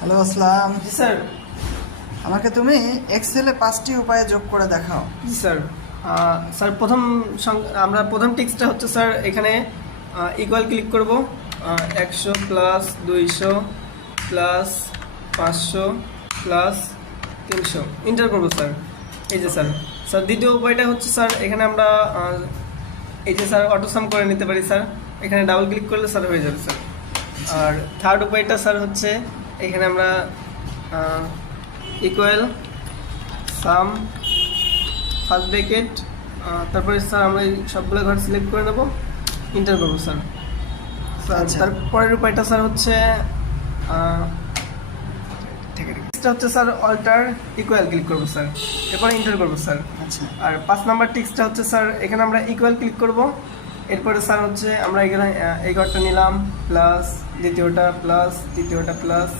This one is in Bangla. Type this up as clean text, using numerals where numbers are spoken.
হ্যালো আসসালাম। জি স্যার। আমাকে তুমি এক্সেলে 5টি উপায়ে যোগ করে দেখাও। জি স্যার। স্যার আমরা প্রথম টিক্সটা হচ্ছে স্যার এখানে ইকুয়াল ক্লিক করব। 100 প্লাস 200 প্লাস 500 প্লাস 300 এন্টার করব স্যার। এই যে স্যার। স্যার দ্বিতীয় উপায়টা হচ্ছে স্যার এখানে আমরা এই যে স্যার অটো সাম করে নিতে পারি স্যার। এখানে ডাবল ক্লিক করলে স্যার হয়ে যাবে স্যার। আর থার্ড উপায়টা স্যার হচ্ছে এখানে আমরা ইকুয়াল সাম ফার্স্ট ব্র্যাকেট, তারপরে স্যার আমরা এই সবগুলো ঘর সিলেক্ট করে নেব, এন্টার করবো স্যার। আচ্ছা। তারপরের উপায়টা স্যার হচ্ছে টেক্সটটা হচ্ছে স্যার অল্টার ইকুয়াল ক্লিক করবো স্যার, এরপরে এন্টার করবো স্যার। আচ্ছা। আর 5 নাম্বার টেক্সটটা হচ্ছে স্যার এখানে আমরা ইকুয়াল ক্লিক করব, এরপরে স্যার হচ্ছে আমরা এখানে এই ঘরটা নিলাম প্লাস দ্বিতীয়টা প্লাস তৃতীয়টা প্লাস